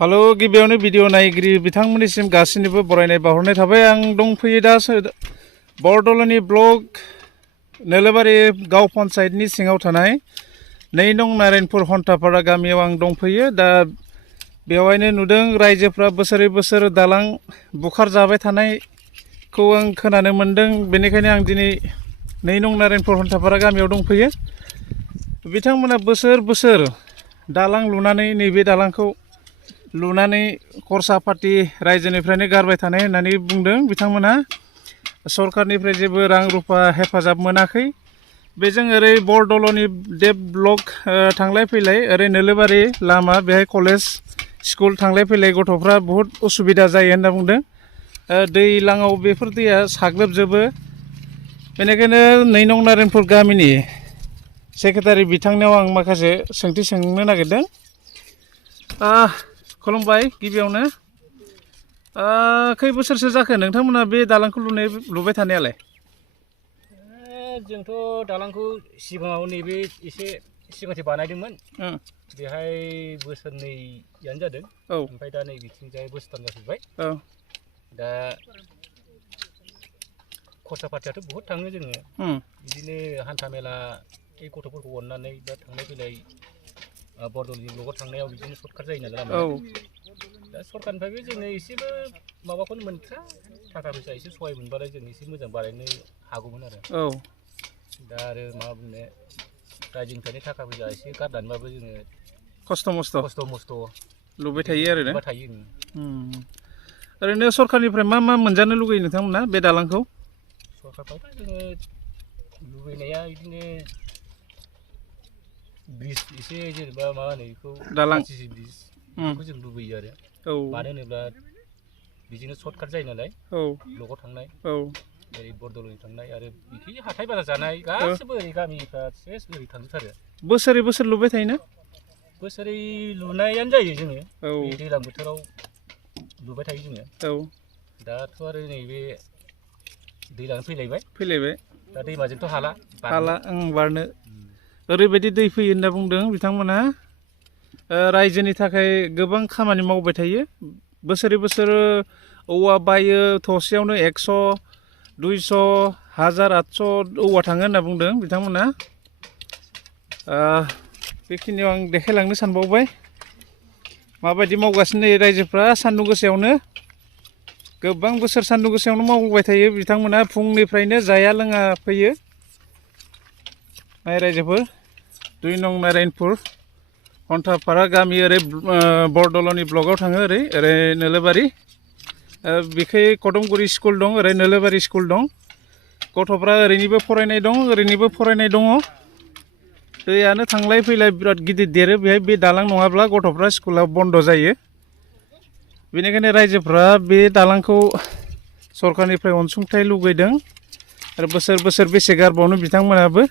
Hello गिबियावनो video नायगिरि बिथांमोननिसिम गासिनिबो बरायनाय बावहरनाय थाबाय। आं दंफैयो दा बरदल'नि ब्लक नोलोबारि गाव पन्चायतनि सिङाव थानाय 2 नं नारायणपुर हन्थापारा गामियाव आं दंफैयो। दा बेवहायनो नुदों रायजोफ्रा बोसोरै बोसोर दालां बुखार जाबाय थानायखौ आं खोनानो मोनदों। बेनिखायनो आं दिनै 2 नं नारायणपुर हन्थापारा गामियाव दंफैयो। बिथांमोना बोसोर बोसोर दालां लुनानै नैबे दालांखौ लुनानै खरसा पाति रायजोनिफ्रायनो गारबाय थानाय होननानै बुंदों। बिथांमोना सरकारनिफ्राय जेबो रां रुफा हेफाजाब मोनाखै। बेजों ओरै बरदल'नि देब ब्लक थांलाय फैलाय ओरै नोलोबारि लामा बेहाय कलेज स्कुल थांलाय फैलाय गथ'फ्रा बहुत उसुबिदा जायो होनना बुंदों। दैज्लाङाव बेफोर दैया साग्लोबजोबो। बेनिखायनो 2 नं नारायणपुर गामिनि सेक्रेटारि बिथांनियाव आं माखासे सोंथि सोंनो नागिरदों। खुलुमबाय गिबियावनो खै बोसोरसो जाखो नोंथांमोना बे दालांखौ लुबाय थानायालाय? जोंथ' दालांखौ सिगाङाव नैबे एसे सिगांसो बानायदोंमोन। बेहाय बोसोरनैयानो जादों। ओमफ्राय दा नै बिथिंजाय बोसोरथाम जाफैबाय। दा खरसा पातियाथ' बहुत थाङो जोङो। बिदिनो हान्था मेला गथ'फोरखौ अननानै बा थांलाय फैलाय बरदलनि ब्लकआव थांनायाव बिदिनो सर्टकाट जायो नालाय लामाया। दा सरकारनिफ्रायबो जोङो एसेबो माबाखौनो मोनथ्रा थाखा फैसा एसे सहाय मोनबालाय जों एसे मोजां बानायनो हागौमोन आरो। दा आरो मा बुंनो रायजोनिफ्रायनो थाखा फैसा एसे गारनानैबाबो जोङो खस्थ' मस्थ' लुबाय थायो आरो ना। थायो। ओरैनो सरकारनिफ्राय मा मा मोनजानो लुगैयो नोंथांमोना बे दालांखौ? सरकारनिफ्रायथ' जोङो लुबैनाया बिदिनो ब्रिज एसे जेनेबा मा होनो बेखौ दालां आरसिसि ब्रिज बेखौ जों लुबैयो आरो। मानो होनोब्ला बिदिनो सर्टकाट जायो नालाय ब्लकआव थांनाय ओरै बरदलनि थांनाय आरो बिखि हाथाय बाजार जानाय गासिबो ओरै गामिफ्रा सेस ओरै थांजोबथारो। बोसोरै बोसोर लुबाय थायोना? बोसोरै लुनायानो जायो जोङो। बे दैज्लां बोथोराव लुबाय थायो जोङो। दाथ' आरो नैबे दैज्लां फैलायबाय। दा दैमाजोंथ' हाला बारनो ओरैबायदि दै फैयो होनना बुंदों बिथांमोना। रायजोनि थाखाय गोबां खामानि मावबाय थायो। बोसोरै बोसोर औवा बायो थसेयावनो 100, 200, 1000, 800 औवा थाङो होनना बुंदों बिथांमोना। बेखिनियाव आं देखायलांनो सानबावबाय माबायदि मावगासिनो रायजोफ्रा सान्दुं गोसायावनो। गोबां बोसोर सान्दुं गोसायावनो मावबाय थायो बिथांमोना। फुंनिफ्रायनो जाया लोङा फैयो रायजोफोर। 2 नं नारायणपुर हन्थापारा गामि ओरै बरदल'नि ब्लकआव थाङो ओरै नोलोबारि। बिखै कदमगुरि स्कुल दं, ओरै नोलोबारि स्कुल दं। गथ'फ्रा ओरैनिबो फरायनाय दं ओरैनिबो फरायनाय दङ। दैयानो थांलाय फैलाय बिराद गिदिर देरो बेहाय। बे दालां नङाब्ला गथ'फ्रा स्कुला बन्द' जायो। बेनिखायनो रायजोफ्रा बे दालांखौ सरकारनिफ्राय अनसुंथाइ लुगैदों आरो बोसोर बोसोर बेसे गारबावनो बिथांमोनाबो।